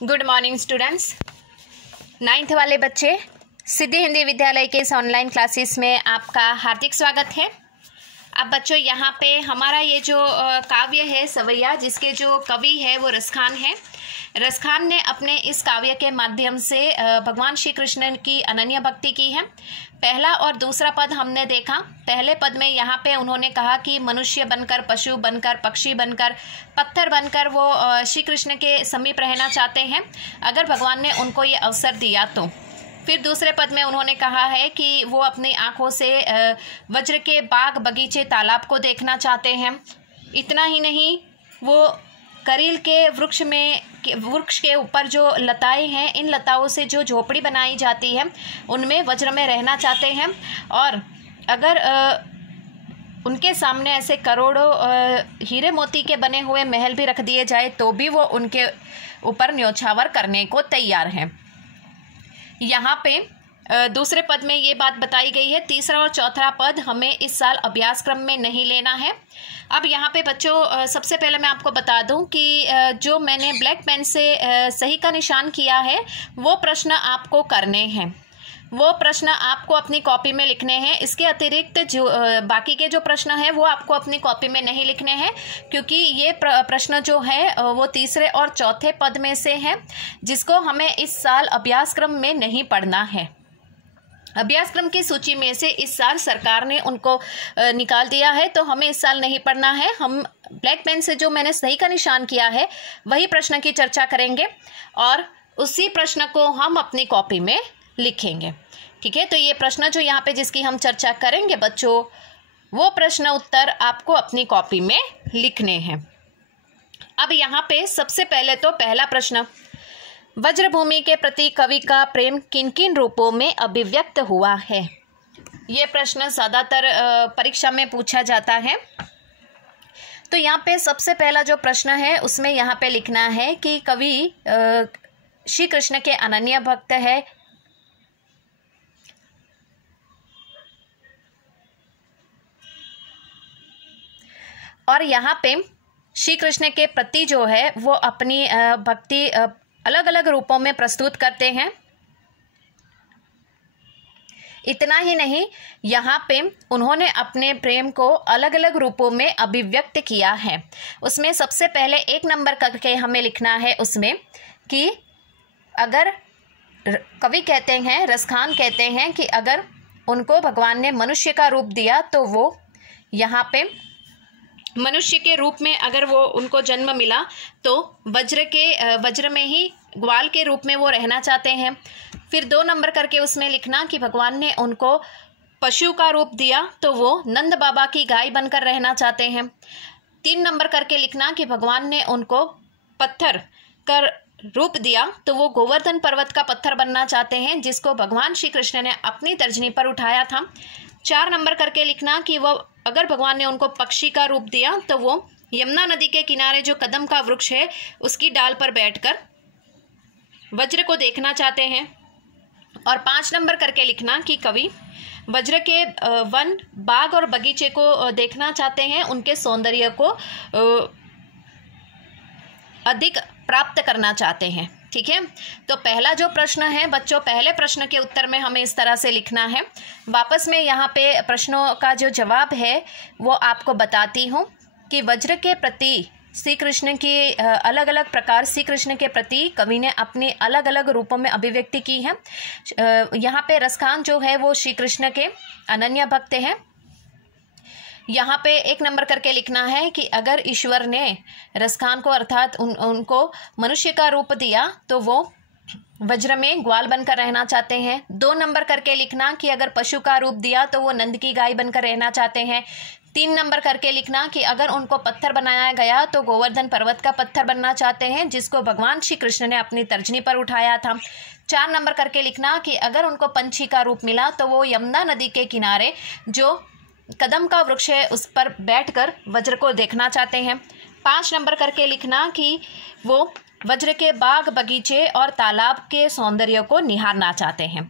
Good morning students. 9th वाले बच्चे, सिद्धि हिंदी विद्यालय के इस ऑनलाइन क्लासेस में आपका हार्दिक स्वागत है। अब बच्चों यहाँ पे हमारा ये जो काव्य है सवैया, जिसके जो कवि है वो रसखान है। रसखान ने अपने इस काव्य के माध्यम से भगवान श्री कृष्ण की अनन्य भक्ति की है। पहला और दूसरा पद हमने देखा। पहले पद में यहाँ पे उन्होंने कहा कि मनुष्य बनकर, पशु बनकर, पक्षी बनकर, पत्थर बनकर वो श्री कृष्ण के समीप रहना चाहते हैं, अगर भगवान ने उनको ये अवसर दिया तो। फिर दूसरे पद में उन्होंने कहा है कि वो अपनी आंखों से वज्र के बाग, बगीचे, तालाब को देखना चाहते हैं। इतना ही नहीं, वो करील के वृक्ष के ऊपर जो लताएं हैं, इन लताओं से जो झोपड़ी बनाई जाती है उनमें वज्र में रहना चाहते हैं। और अगर उनके सामने ऐसे करोड़ों हीरे मोती के बने हुए महल भी रख दिए जाए तो भी वो उनके ऊपर न्योछावर करने को तैयार हैं। यहाँ पे दूसरे पद में ये बात बताई गई है। तीसरा और चौथा पद हमें इस साल अभ्यासक्रम में नहीं लेना है। अब यहाँ पे बच्चों सबसे पहले मैं आपको बता दूं कि जो मैंने ब्लैक पेन से सही का निशान किया है वो प्रश्न आपको करने हैं। वो प्रश्न आपको अपनी कॉपी में लिखने हैं। इसके अतिरिक्त जो बाकी के जो प्रश्न हैं वो आपको अपनी कॉपी में नहीं लिखने हैं, क्योंकि ये प्रश्न जो है वो तीसरे और चौथे पद में से हैं, जिसको हमें इस साल अभ्यासक्रम में नहीं पढ़ना है। अभ्यासक्रम की सूची में से इस साल सरकार ने उनको निकाल दिया है, तो हमें इस साल नहीं पढ़ना है। हम ब्लैक पेन से जो मैंने सही का निशान किया है वही प्रश्न की चर्चा करेंगे और उसी प्रश्न को हम अपनी कॉपी में लिखेंगे। ठीक है, तो ये प्रश्न जो यहाँ पे जिसकी हम चर्चा करेंगे बच्चों, वो प्रश्न उत्तर आपको अपनी कॉपी में लिखने हैं। अब यहाँ पे सबसे पहले तो पहला प्रश्न, वज्रभूमि के प्रति कवि का प्रेम किन किन रूपों में अभिव्यक्त हुआ है। ये प्रश्न ज़्यादातर परीक्षा में पूछा जाता है। तो यहाँ पे सबसे पहला जो प्रश्न है उसमें यहाँ पे लिखना है कि कवि श्री कृष्ण के अनन्य भक्त है। और यहाँ पे श्री कृष्ण के प्रति जो है वो अपनी भक्ति अलग अलग रूपों में प्रस्तुत करते हैं। इतना ही नहीं, यहाँ पे उन्होंने अपने प्रेम को अलग अलग रूपों में अभिव्यक्त किया है। उसमें सबसे पहले 1 नंबर करके हमें लिखना है उसमें कि अगर कवि कहते हैं, रसखान कहते हैं कि अगर उनको भगवान ने मनुष्य का रूप दिया तो वो यहाँ पे मनुष्य के रूप में अगर वो उनको जन्म मिला तो वज्र में ही ग्वाल के रूप में वो रहना चाहते हैं। फिर 2 नंबर करके उसमें लिखना कि भगवान ने उनको पशु का रूप दिया तो वो नंद बाबा की गाय बनकर रहना चाहते हैं। 3 नंबर करके लिखना कि भगवान ने उनको पत्थर का रूप दिया तो वो गोवर्धन पर्वत का पत्थर बनना चाहते हैं, जिसको भगवान श्री कृष्ण ने अपनी तर्जनी पर उठाया था। 4 नंबर करके लिखना कि वो अगर भगवान ने उनको पक्षी का रूप दिया तो वो यमुना नदी के किनारे जो कदम का वृक्ष है उसकी डाल पर बैठकर वज्र को देखना चाहते हैं। और 5 नंबर करके लिखना कि कवि वज्र के वन, बाग और बगीचे को देखना चाहते हैं, उनके सौंदर्य को अधिक प्राप्त करना चाहते हैं। ठीक है, तो पहला जो प्रश्न है बच्चों, पहले प्रश्न के उत्तर में हमें इस तरह से लिखना है। वापस में यहाँ पे प्रश्नों का जो जवाब है वो आपको बताती हूँ कि वज्र के प्रति श्री कृष्ण की अलग अलग प्रकार श्री कृष्ण के प्रति कवि ने अपने अलग अलग रूपों में अभिव्यक्ति की है। यहाँ पे रसखान जो है वो श्री कृष्ण के अनन्य भक्त हैं। यहाँ पे 1 नंबर करके लिखना है कि अगर ईश्वर ने रसखान को अर्थात उनको मनुष्य का रूप दिया तो वो वज्र में ग्वाल बनकर रहना चाहते हैं। 2 नंबर करके लिखना कि अगर पशु का रूप दिया तो वो नंद की गाय बनकर रहना चाहते हैं। 3 नंबर करके लिखना कि अगर उनको पत्थर बनाया गया तो गोवर्धन पर्वत का पत्थर बनना चाहते हैं, जिसको भगवान श्री कृष्ण ने अपनी तर्जनी पर उठाया था। 4 नंबर करके लिखना कि अगर उनको पंछी का रूप मिला तो वो यमुना नदी के किनारे जो कदम का वृक्ष है उस पर बैठकर वज्र को देखना चाहते हैं। 5 नंबर करके लिखना कि वो वज्र के बाग, बगीचे और तालाब के सौंदर्य को निहारना चाहते हैं।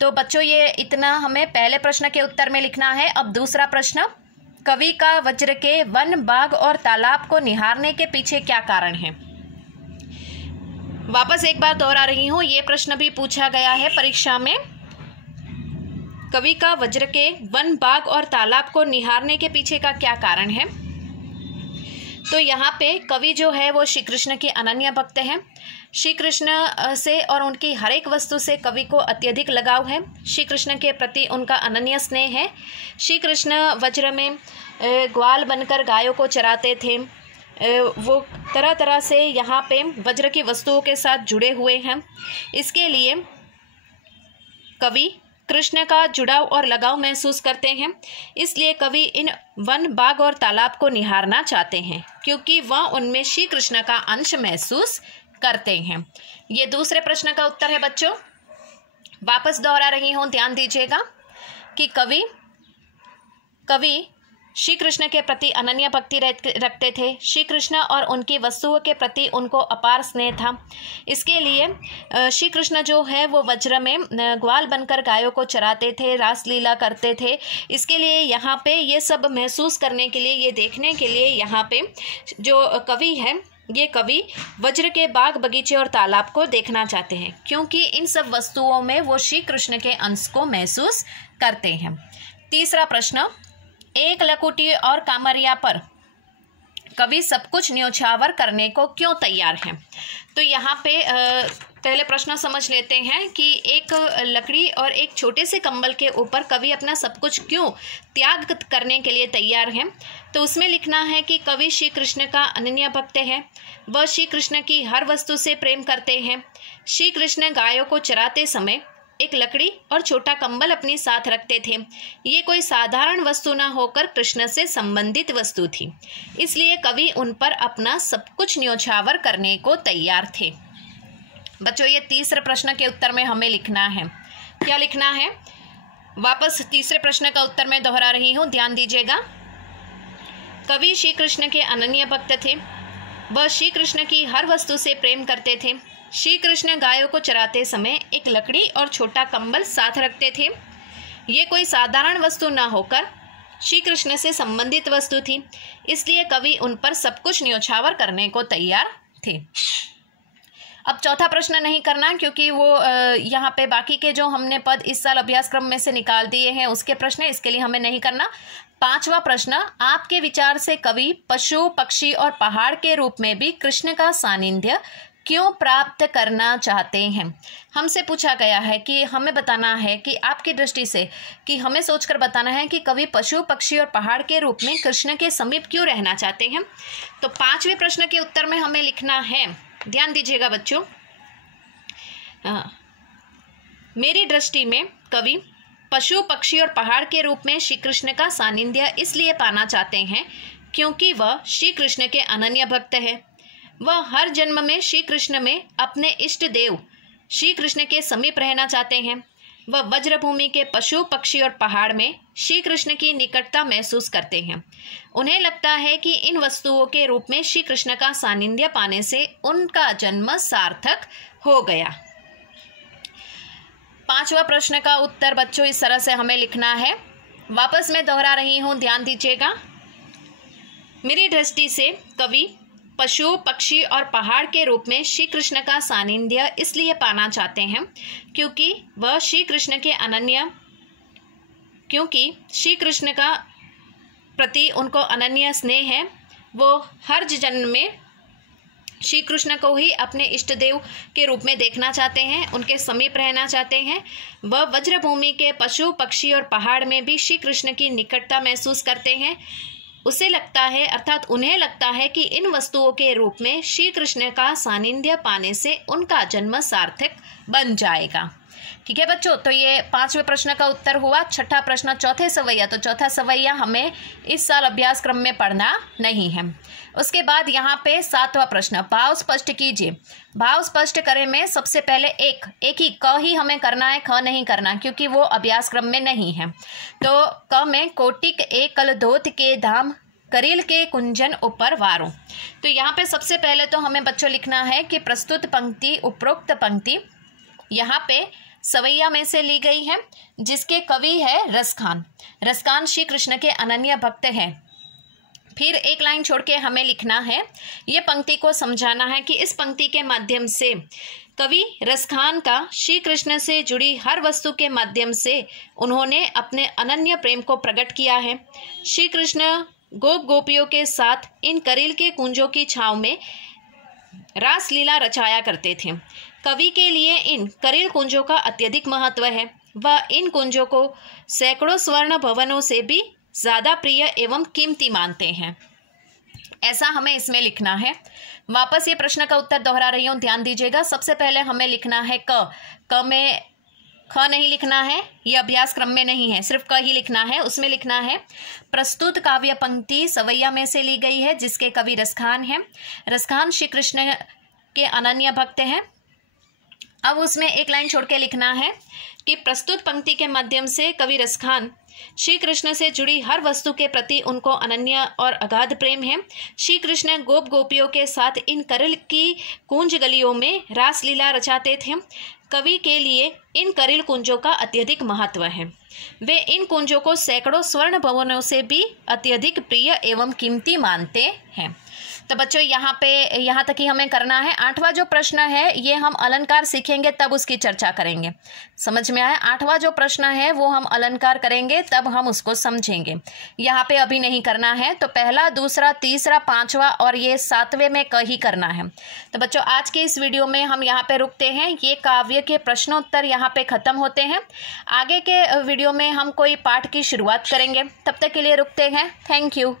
तो बच्चों ये इतना हमें पहले प्रश्न के उत्तर में लिखना है। अब दूसरा प्रश्न, कवि का वज्र के वन, बाग और तालाब को निहारने के पीछे क्या कारण है। वापस एक बार दोहरा रही हूँ, ये प्रश्न भी पूछा गया है परीक्षा में। कवि का वज्र के वन, बाग और तालाब को निहारने के पीछे का क्या कारण है? तो यहाँ पे कवि जो है वो श्री कृष्ण के अनन्य भक्त हैं। श्री कृष्ण से और उनकी हर एक वस्तु से कवि को अत्यधिक लगाव है। श्री कृष्ण के प्रति उनका अनन्य स्नेह है। श्री कृष्ण वज्र में ग्वाल बनकर गायों को चराते थे। वो तरह तरह से यहाँ पे वज्र की वस्तुओं के साथ जुड़े हुए हैं। इसके लिए कवि कृष्ण का जुड़ाव और लगाव महसूस करते हैं। इसलिए कवि इन वन, बाग और तालाब को निहारना चाहते हैं, क्योंकि वह उनमें श्री कृष्ण का अंश महसूस करते हैं। ये दूसरे प्रश्न का उत्तर है बच्चों। वापस दोहरा रही हूँ, ध्यान दीजिएगा कि कवि श्री कृष्ण के प्रति अनन्य भक्ति रखते थे। श्री कृष्ण और उनकी वस्तुओं के प्रति उनको अपार स्नेह था। इसके लिए श्री कृष्ण जो है वो वज्र में ग्वाल बनकर गायों को चराते थे, रास लीला करते थे। इसके लिए यहाँ पे ये सब महसूस करने के लिए, ये देखने के लिए यहाँ पे जो कवि है, ये कवि वज्र के बाग, बगीचे और तालाब को देखना चाहते हैं, क्योंकि इन सब वस्तुओं में वो श्री कृष्ण के अंश को महसूस करते हैं। तीसरा प्रश्न, एक लकुटी और कामरिया पर कवि सब कुछ न्योछावर करने को क्यों तैयार हैं? तो यहाँ पे पहले प्रश्न समझ लेते हैं कि एक लकड़ी और एक छोटे से कंबल के ऊपर कवि अपना सब कुछ क्यों त्याग करने के लिए तैयार हैं। तो उसमें लिखना है कि कवि श्री कृष्ण का अनन्य भक्त है। वह श्री कृष्ण की हर वस्तु से प्रेम करते हैं। श्री कृष्ण गायों को चराते समय एक लकड़ी और छोटा कंबल अपने साथ रखते थे। ये कोई साधारण वस्तु न होकर कृष्ण से संबंधित वस्तु थी। इसलिए कवि उन पर अपना सब कुछ न्योछावर करने को तैयार थे। बच्चों, ये तीसरे प्रश्न के उत्तर में हमें लिखना है। क्या लिखना है? वापस तीसरे प्रश्न का उत्तर मैं दोहरा रही हूँ, ध्यान दीजिएगा। कवि श्री कृष्ण के अनन्य भक्त थे। वह श्री कृष्ण की हर वस्तु से प्रेम करते थे। श्री कृष्ण गायों को चराते समय एक लकड़ी और छोटा कंबल साथ रखते थे। ये कोई साधारण वस्तु न होकर श्री कृष्ण से संबंधित वस्तु थी। इसलिए कवि उन पर सब कुछ न्योछावर करने को तैयार थे। अब चौथा प्रश्न नहीं करना, क्योंकि वो यहाँ पे बाकी के जो हमने पद इस साल अभ्यासक्रम में से निकाल दिए हैं उसके प्रश्न, इसके लिए हमें नहीं करना। पांचवा प्रश्न, आपके विचार से कवि पशु, पक्षी और पहाड़ के रूप में भी कृष्ण का सानिध्य क्यों प्राप्त करना चाहते हैं? हमसे पूछा गया है कि हमें बताना है कि आपकी दृष्टि से, कि हमें सोचकर बताना है कि कवि पशु, पक्षी और पहाड़ के रूप में कृष्ण के समीप क्यों रहना चाहते हैं। तो पांचवें प्रश्न के उत्तर में हमें लिखना है, ध्यान दीजिएगा बच्चों। मेरी दृष्टि में कवि पशु, पक्षी और पहाड़ के रूप में श्री कृष्ण का सानिध्य इसलिए पाना चाहते हैं क्योंकि वह श्री कृष्ण के अनन्य भक्त है। वह हर जन्म में श्री कृष्ण में अपने इष्ट देव श्री कृष्ण के समीप रहना चाहते हैं। वह वज्रभूमि के पशु, पक्षी और पहाड़ में श्री कृष्ण की निकटता महसूस करते हैं। उन्हें लगता है कि इन वस्तुओं के रूप में श्री कृष्ण का सानिध्य पाने से उनका जन्म सार्थक हो गया। पांचवा प्रश्न का उत्तर बच्चों इस तरह से हमें लिखना है। वापस मैं दोहरा रही हूं, ध्यान दीजिएगा। मेरी दृष्टि से कवि पशु, पक्षी और पहाड़ के रूप में श्री कृष्ण का सानिध्य इसलिए पाना चाहते हैं क्योंकि वह श्री कृष्ण के क्योंकि श्री कृष्ण का प्रति उनको अनन्य स्नेह है। वो हर जन्म में श्री कृष्ण को ही अपने इष्ट देव के रूप में देखना चाहते हैं, उनके समीप रहना चाहते हैं। वह वज्रभूमि के पशु, पक्षी और पहाड़ में भी श्री कृष्ण की निकटता महसूस करते हैं। उसे लगता है, अर्थात उन्हें लगता है कि इन वस्तुओं के रूप में श्री कृष्ण का सानिध्य पाने से उनका जन्म सार्थक बन जाएगा। ठीक है बच्चों, तो ये पांचवें प्रश्न का उत्तर हुआ। छठा प्रश्न, चौथे सवैया। तो चौथा सवैया हमें इस साल अभ्यासक्रम में पढ़ना नहीं है। उसके बाद यहाँ पे सातवां प्रश्न, भाव स्पष्ट कीजिए। भाव स्पष्ट करे में सबसे पहले एक ही क ही हमें करना है, ख नहीं करना, क्योंकि वो अभ्यासक्रम में नहीं है। तो क में कोटिक एकल धोत के धाम करील के कुंजन ऊपर वारों। तो यहाँ पे सबसे पहले तो हमें बच्चों लिखना है कि प्रस्तुत पंक्ति, उपरोक्त पंक्ति यहाँ पे सवैया में से ली गई है, जिसके कवि है रसखान। रसखान श्री कृष्ण के अनन्य भक्त हैं। फिर एक लाइन छोड़ के हमें लिखना है, ये पंक्ति को समझाना है कि इस पंक्ति के माध्यम से कवि रसखान का श्री कृष्ण से जुड़ी हर वस्तु के माध्यम से उन्होंने अपने अनन्य प्रेम को प्रकट किया है। श्री कृष्ण गोप गोपियों के साथ इन करील के कुंजों की छांव में रास लीला रचाया करते थे। कवि के लिए इन करील कुंजों का अत्यधिक महत्व है। वह इन कुंजों को सैकड़ों स्वर्ण भवनों से भी ज़्यादा प्रिय एवं कीमती मानते हैं। ऐसा हमें इसमें लिखना है। वापस ये प्रश्न का उत्तर दोहरा रही हूँ, ध्यान दीजिएगा। सबसे पहले हमें लिखना है क में ख नहीं लिखना है, ये अभ्यास क्रम में नहीं है, सिर्फ क ही लिखना है। उसमें लिखना है प्रस्तुत काव्य पंक्ति सवैया में से ली गई है, जिसके कवि रसखान हैं। रसखान श्री कृष्ण के अनन्य भक्त हैं। अब उसमें एक लाइन छोड़ के लिखना है कि प्रस्तुत पंक्ति के माध्यम से कवि रसखान श्री कृष्ण से जुड़ी हर वस्तु के प्रति उनको अनन्य और अगाध प्रेम है। श्री कृष्ण गोप गोपियों के साथ इन करील की कुंज गलियों में रास लीला रचाते थे। कवि के लिए इन करील कुंजों का अत्यधिक महत्व है। वे इन कुंजों को सैकड़ों स्वर्ण भवनों से भी अत्यधिक प्रिय एवं कीमती मानते हैं। तो बच्चों यहाँ तक ही हमें करना है। 8वां जो प्रश्न है ये हम अलंकार सीखेंगे तब उसकी चर्चा करेंगे। समझ में आया? 8वां जो प्रश्न है वो हम अलंकार करेंगे तब हम उसको समझेंगे। यहाँ पे अभी नहीं करना है। तो पहला, दूसरा, तीसरा, 5वां और ये 7वें में क ही करना है। तो बच्चों आज के इस वीडियो में हम यहाँ पे रुकते हैं। ये काव्य के प्रश्नोत्तर यहाँ पे खत्म होते हैं। आगे के वीडियो में हम कोई पाठ की शुरुआत करेंगे। तब तक के लिए रुकते हैं। Thank you.